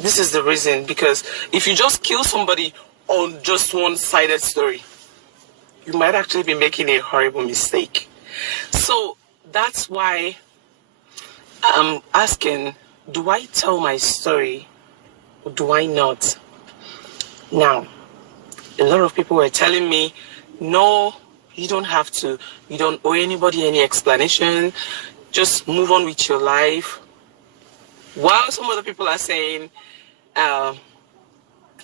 This is the reason, because if you just kill somebody on just one-sided story, you might actually be making a horrible mistake. So that's why I'm asking, do I tell my story or do I not? Now, a lot of people were telling me, no, you don't have to. You don't owe anybody any explanation. Just move on with your life. While some other people are saying,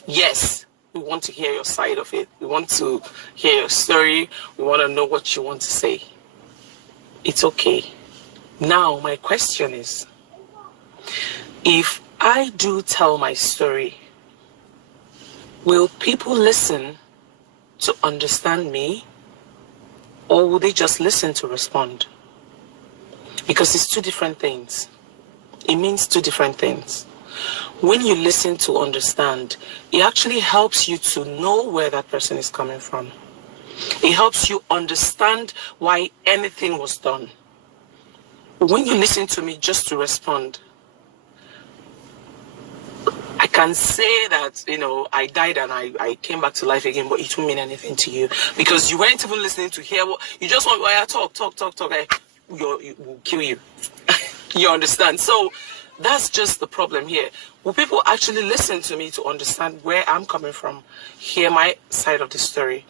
yes, we want to hear your side of it. We want to hear your story. We want to know what you want to say. It's okay. Now, my question is, if I do tell my story, will people listen to understand me, or will they just listen to respond? Because it's two different things. It means two different things. When you listen to understand, it actually helps you to know where that person is coming from. It helps you understand why anything was done. When you listen to me just to respond, I can say that, I died and I came back to life again, but it won't mean anything to you because you weren't even listening to hear what you just want. Talk. Will kill you. You understand? So that's just the problem here. Will people actually listen to me to understand where I'm coming from, hear my side of the story,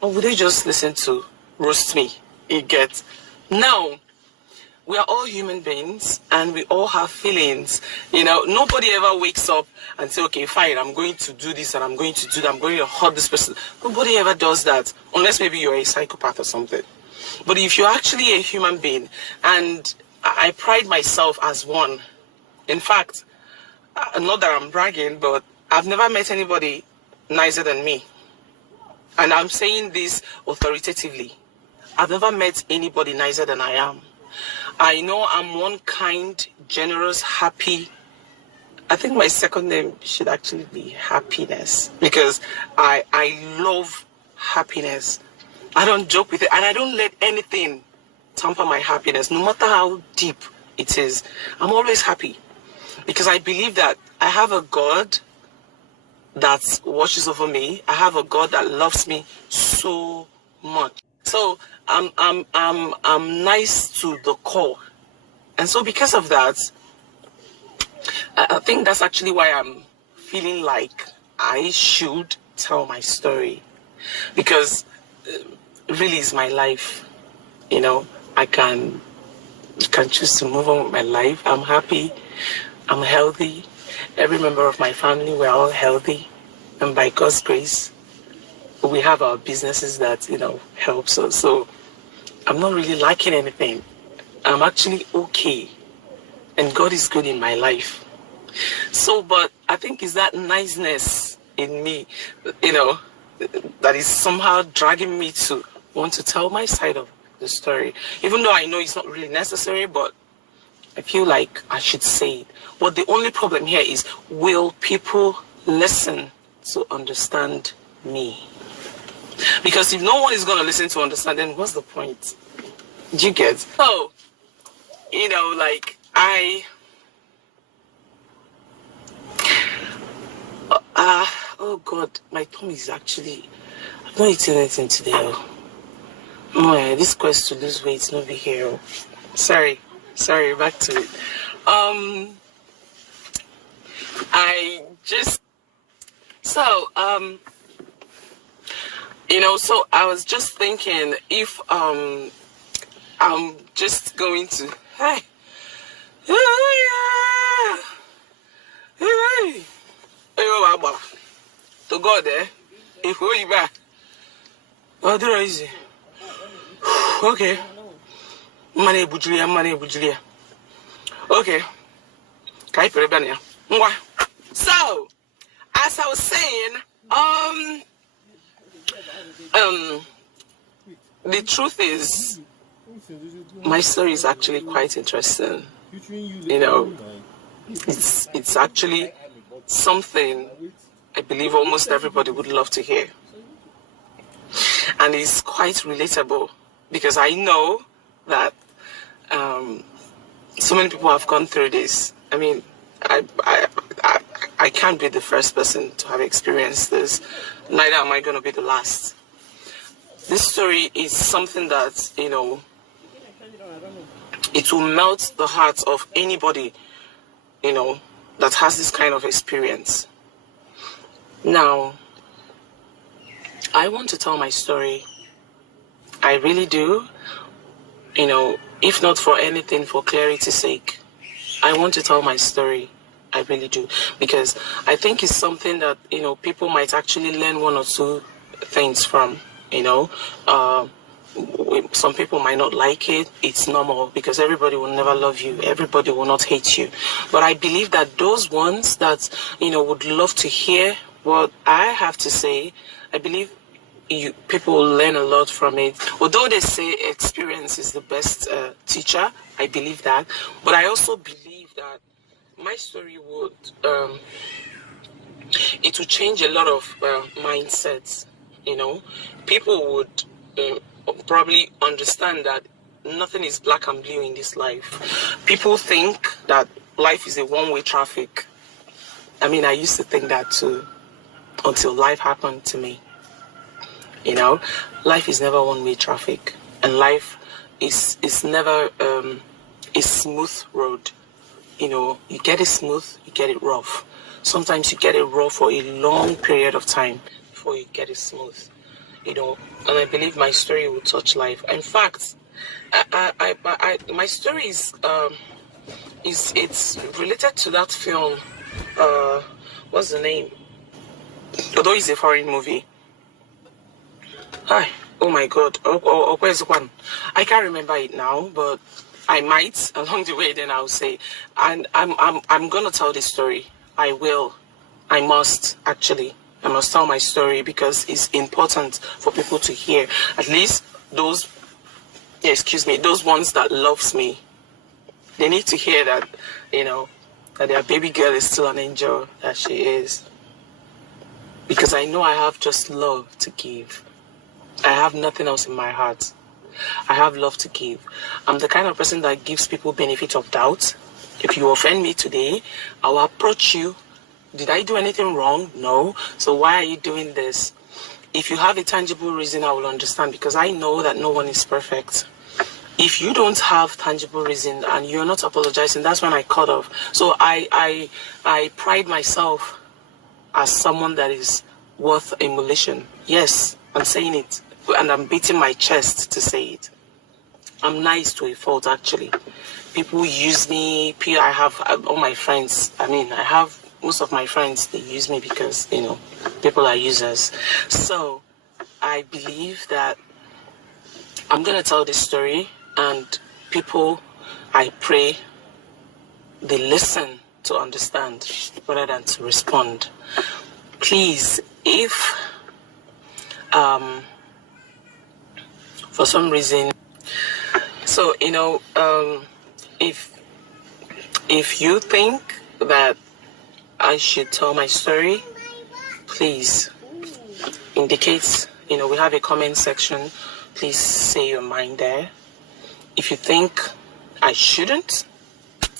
or will they just listen to roast me? You get? Now, we are all human beings and we all have feelings. Nobody ever wakes up and say, okay, fine, I'm going to do this and I'm going to do that. I'm going to hurt this person. Nobody ever does that unless maybe you're a psychopath or something. But if you're actually a human being, and I pride myself as one. In fact, not that I'm bragging, but I've never met anybody nicer than me. And I'm saying this authoritatively. I've never met anybody nicer than I am. I know I'm one kind, generous, happy. I think my second name should actually be happiness, because I love happiness. I don't joke with it, and I don't let anything tamper my happiness, no matter how deep it is. I'm always happy because I believe that I have a God that watches over me. I have a God that loves me so much. So I'm nice to the core. And so because of that, I think that's actually why I'm feeling like I should tell my story, because really it's my life. I can choose to move on with my life. I'm happy. I'm healthy. Every member of my family, we're all healthy. And by God's grace, we have our businesses that, helps us. So I'm not really lacking anything. I'm actually okay. And God is good in my life. So, but I think it's that niceness in me, that is somehow dragging me to want to tell my side of the story. Even though I know it's not really necessary, but I feel like I should say it. But the only problem here is, will people listen to understand me? Because if no one is going to listen to understand, then what's the point? Do you get? So, oh God, my tummy is actually, I've not eaten anything today. Oh, this quest to lose weight not be here. Sorry, back to it. So I was just thinking, if I'm just going to, to God there, if we back, oh, do easy. Okay. Money bujulia. Okay. So, as I was saying, the truth is, my story is actually quite interesting. It's actually something I believe almost everybody would love to hear. And it's quite relatable, because I know that so many people have gone through this. I mean, can't be the first person to have experienced this. Neither am I going to be the last. This story is something that, you know, it will melt the hearts of anybody, you know, that has this kind of experience. Now, I want to tell my story. I really do. You know, if not for anything, for clarity's sake, I want to tell my story. I really do. Because I think it's something that, you know, people might actually learn one or two things from, you know. Some people might not like it. It's normal because everybody will never love you. Everybody will not hate you. But I believe that those ones that, you know, would love to hear what I have to say, I believe people will learn a lot from it. Although they say experience is the best teacher, I believe that. But I also believe that my story would, it would change a lot of mindsets, you know. People would probably understand that nothing is black and blue in this life. People think that life is a one-way traffic. I mean, I used to think that too, until life happened to me. You know, life is never one-way traffic, and life is never a smooth road. You know, you get it smooth, you get it rough. Sometimes you get it rough for a long period of time before you get it smooth. You know, and I believe my story will touch life. In fact, my story is it's related to that film. What's the name? Although it's a foreign movie. Hi. Oh my God. Oh, where's the one? I can't remember it now, but I might along the way. Then I'll say, and I'm gonna tell this story. I will. I must actually. I must tell my story because it's important for people to hear. At least those ones that loves me. They need to hear that, you know, that their baby girl is still an angel, that she is. Because I know I have just love to give. I have nothing else in my heart. I have love to give. I'm the kind of person that gives people benefit of doubt. If you offend me today, I'll approach you. Did I do anything wrong? No. So why are you doing this? If you have a tangible reason, I will understand, because I know that no one is perfect. If you don't have tangible reason and you're not apologizing, that's when I cut off. So I pride myself as someone that is worth emulation. Yes, I'm saying it, and I'm beating my chest to say it. I'm nice to a fault, actually. People use me. I have all my friends. I mean, I have most of my friends, they use me because, you know, people are users. So I believe that I'm going to tell this story, and people, I pray, they listen to understand rather than to respond. Please, if for some reason, so, you know, if you think that I should tell my story, please indicate. You know, we have a comment section. Please say your mind there. If you think I shouldn't,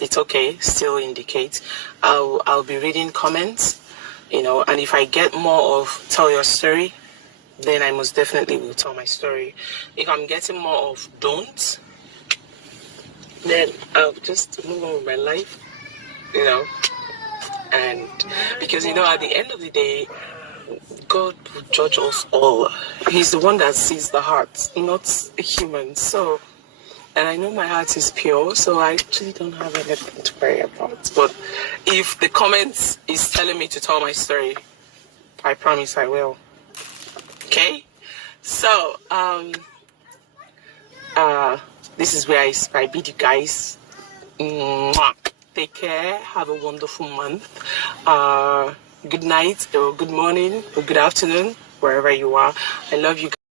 it's okay. Still indicate. I'll be reading comments. You know, and if I get more of tell your story, then I most definitely will tell my story. If I'm getting more of don't, then I'll just move on with my life. You know. And because, you know, at the end of the day, God will judge us all. He's the one that sees the heart, not a human. So, and I know my heart is pure, so I actually don't have anything to worry about. But if the comments is telling me to tell my story, I promise I will. Okay? So, this is where I bid you guys. Mwah. Take care. Have a wonderful month. Good night, or good morning, or good afternoon, wherever you are. I love you guys.